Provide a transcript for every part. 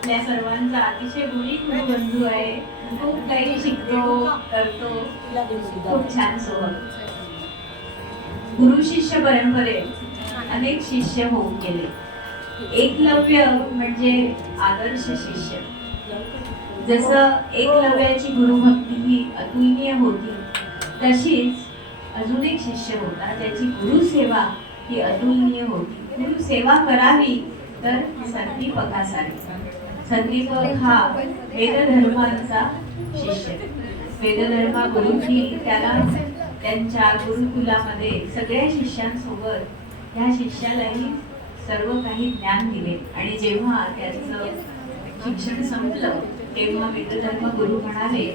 आपल्या सर्वांचा अतिशय गुणी बंधू आहे. खूप काही शिकतो करतो. खूप छान स्वभाव. गुरु शिष्य परंपरेत अनेक शिष्य होऊन गेले. एकलव्य म्हणजे आदर्श शिष्य. जसं एकलव्याची गुरुभक्ती ही अतुलनीय होती, तशीच अजून एक शिष्य होता ज्याची गुरुसेवा ही अतुलनीय होती. गुरुसेवा करावी तर संदीपकासारखी. संदीपक हा वेदधर्मांचा शिष्य. वेदधर्मा गुरुंनी त्याला त्यांच्या गुरुकुलामध्ये सगळ्या शिष्यांसोबत ह्या शिष्यालाही सर्व काही ज्ञान दिले. आणि जेव्हा त्याचं शिक्षण संपलं तेव्हा वेदधर्म गुरु म्हणाले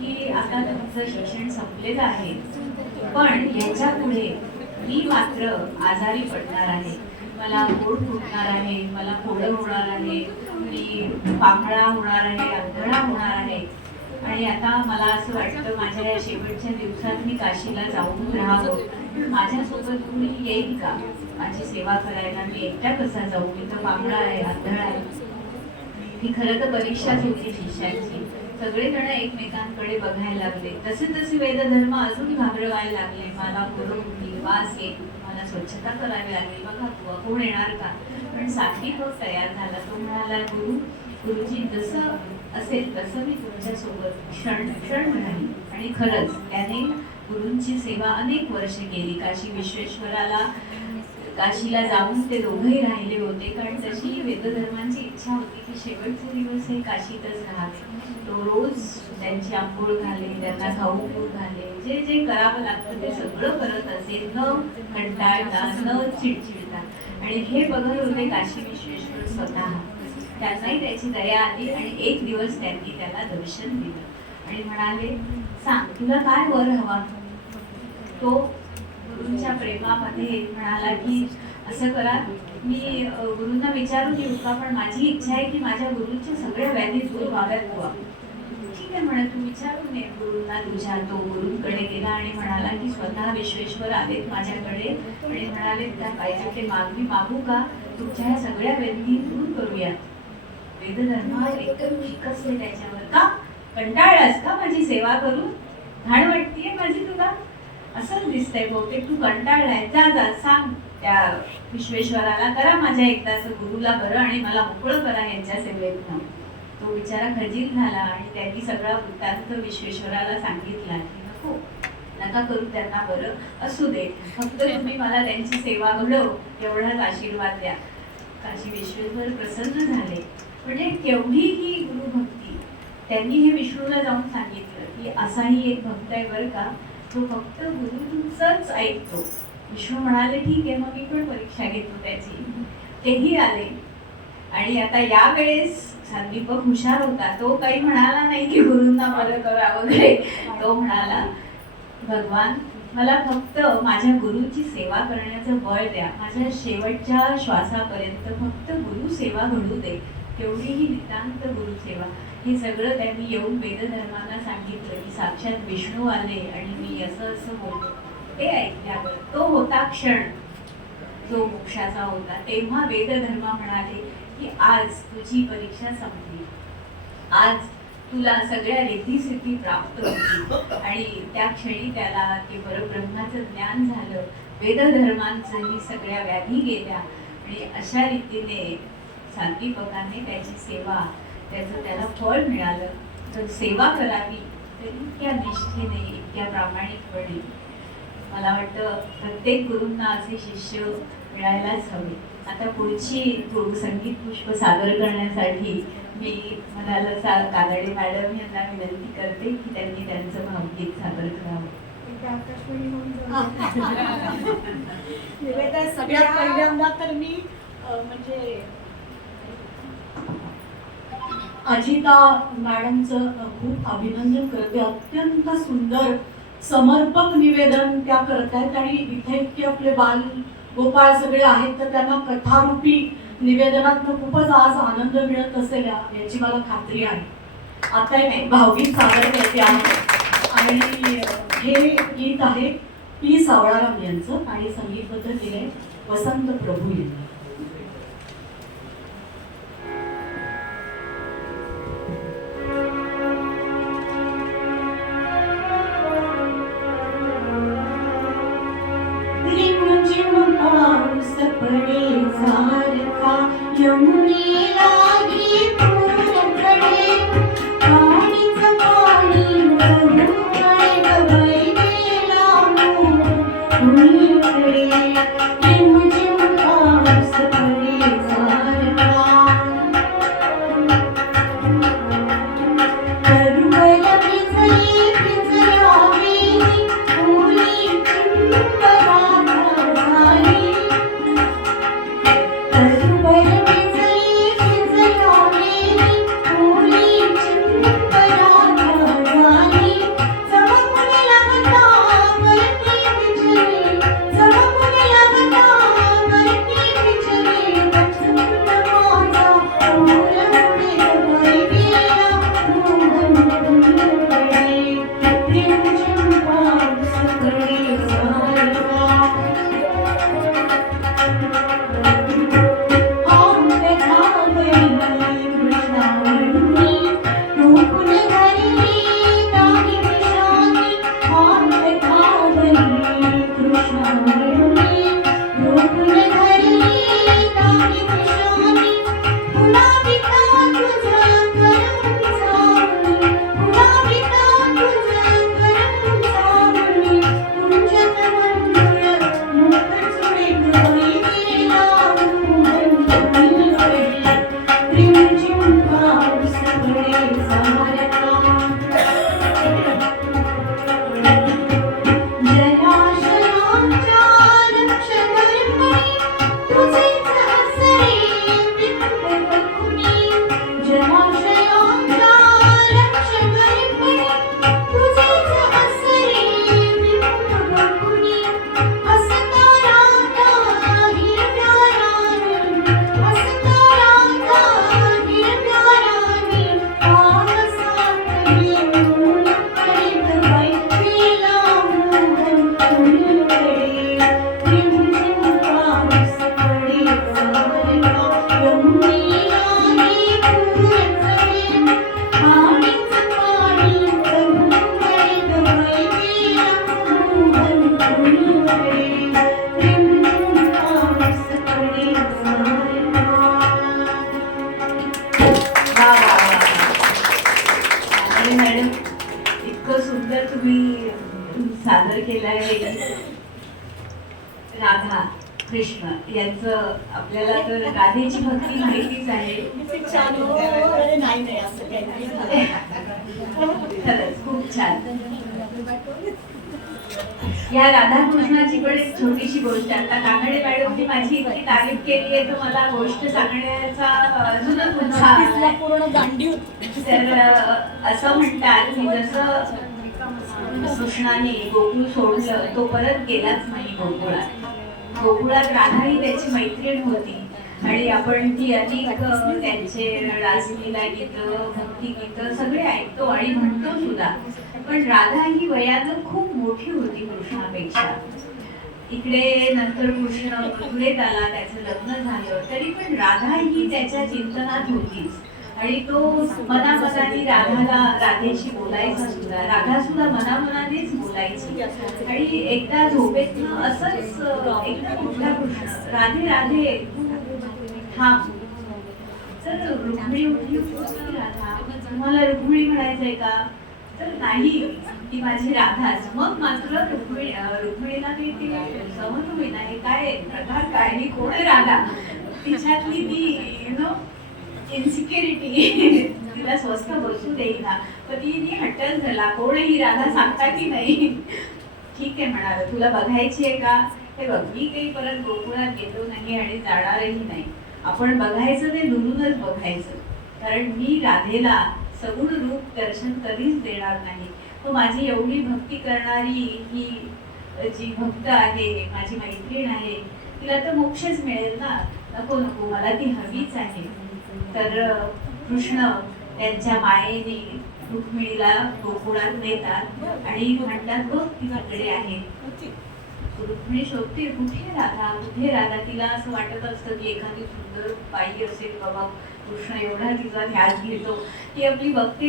की आता तुमचं शिक्षण संपलेलं आहे, पण याच्या पुढे मी मात्र आजारी पडणार आहे. मला पोट फुटणार आहे, मला फोडं होणार आहे, मी पांगळा होणार आहे, आंधळा होणार आहे. आणि आता मला असं वाटतं माझ्या या शेवटच्या दिवसात मी काशीला जाऊन राहावं. माझ्यासोबत कुणी येईल का माझी सेवा करायला? मी एकटा कसा जाऊ? मी तर पांगळा आहे, आंधळा आहे. ही खरं तर परीक्षाच होती शिष्यांची. सगळेजण एकमेकांकडे बघायला लागले. तसे तसे वेदधर्म अजून घाबरवायला लागले. मला फोडं होतील, वास येईल, मला स्वच्छता करावी लागेल, बघा कोण येणार का? पण सात्विक तयार झाला. तो म्हणाला, गुरुजी जसं असेल तसं मी तुमच्यासोबत क्षण क्षण राहील. आणि खरंच त्याने गुरूंची सेवा अनेक वर्ष केली. काशी विश्वेश्वराला काशीला जाऊन ते दोघंही राहिले होते, कारण तशी वेदधर्मांची इच्छा होती की शेवटचे दिवस हे काशीतच राहावे. तो रोज त्यांची आंघोळ घाले, त्यांना खाऊ घाले, जे जे करावं लागतं ते सगळं करत असे, न कंटाळता न चिडचिडता. आणि हे बघत होते काशी विश्वेश्वर स्वतः. त्यांनाही त्याची दया आली आणि एक दिवस त्यांनी त्याला दर्शन दिलं आणि म्हणाले, सांग तुला काय वर हवा? तो गुरूंच्या प्रेमामध्ये म्हणाला की असं करा, मी गुरूंना विचारून येऊ का? पण माझी इच्छा आहे की माझ्या गुरूंच्या सगळ्या व्याधी दूर व्हाव्यात बुवा. ठीक आहे म्हणे, तू विचारून ये गुरूंना तुझ्या. तो गुरूंकडे गेला आणि म्हणाला की स्वतः विश्वेश्वर आलेत माझ्याकडे आणि म्हणाले काय पाहिजे ते मागवी मागू का? तुमच्या ह्या सगळ्या व्याधी दूर करूयात. वेदधर्मावर एकदम चिकसले त्याच्यावर. का कंटाळलास का माझी सेवा करून? घाण वाटतीये माझी तुला? असं दिसतंय बहुतेक तू कंटाळलाय. जा जा सांग त्या विश्वेश्वराला, करा माझ्या एकदाचं गुरुला बरं आणि मला मोकळं करा यांच्या सेवेतनं. तो बिचारा खजील झाला आणि त्यांनी सगळा वृत्तांत विश्वेश्वराला सांगितला की नको, नका करू त्यांना बरं, असू दे, फक्त तुम्ही मला त्यांची सेवा घडव एवढाच आशीर्वाद द्या. काशी विश्वेश्वर प्रसन्न झाले. म्हणजे केवढी ही गुरुभक्ती. त्यांनी हे विष्णूला जाऊन सांगितलं की असाही एक भक्त आहे बरं का, तो फक्त गुरुंचंच ऐकतो. विष्णू म्हणाले ठीक आहे, मग मी पण परीक्षा घेतो त्याची. तेही आले. आणि आता यावेळेस संदीपक हुशार होता. तो काही म्हणाला नाही की गुरूंना बरं करा वगैरे. तो म्हणाला, भगवान मला फक्त माझ्या गुरुची सेवा करण्याचं बळ द्या. माझ्या शेवटच्या श्वासापर्यंत फक्त गुरु सेवा घडू दे. तेवढीही नितांत गुरुसेवा. हे सगळं त्यांनी येऊन वेदधर्मांना सांगितलं की साक्षात विष्णू आले आणि मी असं असं बोलतो. ते ऐकल्यावर तो होता क्षण जो मोक्षाचा होता. तेव्हा वेदधर्मा म्हणाले की आज तुझी परीक्षा संपली, आज तुला सगळ्या रिद्धी प्राप्त होती. आणि त्या क्षणी त्याला ते परब्रह्माचं ज्ञान झालं. वेदधर्मांचंही सगळ्या व्याधी गेल्या आणि अशा रीतीने संदीपकाने त्याची सेवा, त्याचं त्याला फळ मिळालं. तर सेवा करावी तर इतक्या निष्ठेने, इतक्या प्रामाणिकपणे. मला वाटतं प्रत्येक गुरूंना असे शिष्य मिळायलाच हवे. आता पुढची संगीत पुष्प सादर करण्यासाठी मी मनाला कानडे मॅडम यांना विनंती करते की त्यांनी त्यांचं भावगीत सादर करावं. निवेदा, सगळ्यात पहिल्यांदा तर मी म्हणजे अजिता मॅडमचं खूप अभिनंदन करते. अत्यंत सुंदर समर्पक निवेदन त्या करतायत आणि इथे इतके आपले बाल गोपाळ सगळे आहेत तर त्यांना कथारूपी निवेदनात खूपच आज आनंद मिळत असेल याची मला खात्री आहे. आता एक भावगीत सादर करते आहे आणि हे गीत आहे पी सावळाराम यांचं आणि संगीतबद्ध केलंय वसंत प्रभू यांनी. पाऊस पडे सारखा यमुनेला सादर केलाय राधा कृष्ण यांचं. आपल्याला तर राधेची भक्ती माहितीच आहे. खरंच खूप छान. या राधाकृष्णाची पण एक छोटीशी गोष्ट. आता कानडे मॅडमनी माझी इतकी तारीफ केली आहे तर मला गोष्ट सांगण्याचा अजूनच उत्साह पूर्ण गांडी. तर असं म्हणतात की जसं कृष्णाने गोकुळ सोडलं तो परत गेलाच नाही गोकुळात. गोकुळात राधा ही त्याची मैत्रीण होती आणि आपण ती अनेक त्यांचे रासलीला गीतं भक्ती गीतं सगळे ऐकतो आणि म्हणतो सुद्धा. पण राधा ही वयानं खूप मोठी होती कृष्णापेक्षा. इकडे नंतर कृष्ण मथुरेत आला, त्याचं लग्न झालं, तरी पण राधा ही त्याच्या चिंतनात होतीच आणि तो मनामनाने राधेशी बोलायचा सुद्धा. राधा सुद्धा मनामनानेच बोलायची. आणि एकदा झोपेतनं असंच एकदम उठला कृष्ण, राधे राधे थांब. तर रुक्मिणी उठली, राधा तुम्हाला रुक्मिणी म्हणायचंय का? तर नाही, ती माझी राधाच. मग मात्र रुक्मिणीला ते सहन होईना, हे काय प्रकार, काय ही कोण आहे राधा, तिच्यातली ती इन्सिक्युरिटी तिला स्वस्थ बसू देईना. पण ती हट्टच झाला, कोण आहे ही राधा, सांगता की नाही. ठीक आहे म्हणाल, तुला बघायची आहे का, हे बघ मी काही परत गोकुळात गेलो नाही आणि जाणारही नाही. आपण बघायचं ते दुरूनच बघायचं, कारण मी राधेला सगुण रूप दर्शन कधीच देणार नाही. तो माझी एवढी भक्ती करणारी ही जी भक्त आहे, माझी मैत्रीण आहे, तिला तर मोक्षच मिळेल ना. नको नको, मला ती हवीच आहे. तर कृष्ण त्यांच्या मायेने रुक्मिणीला गोकुळात नेतात आणि म्हणतात, बघ तिच्याकडे आहे. रुक्मिणी शोधते, कुठे राधा, कुठे राधा. तिला असं वाटत असतं की एखादी सुंदर बाई असेल बाबा, कृष्ण एवढा तिचा ध्यास घेतो, ती आपली बघते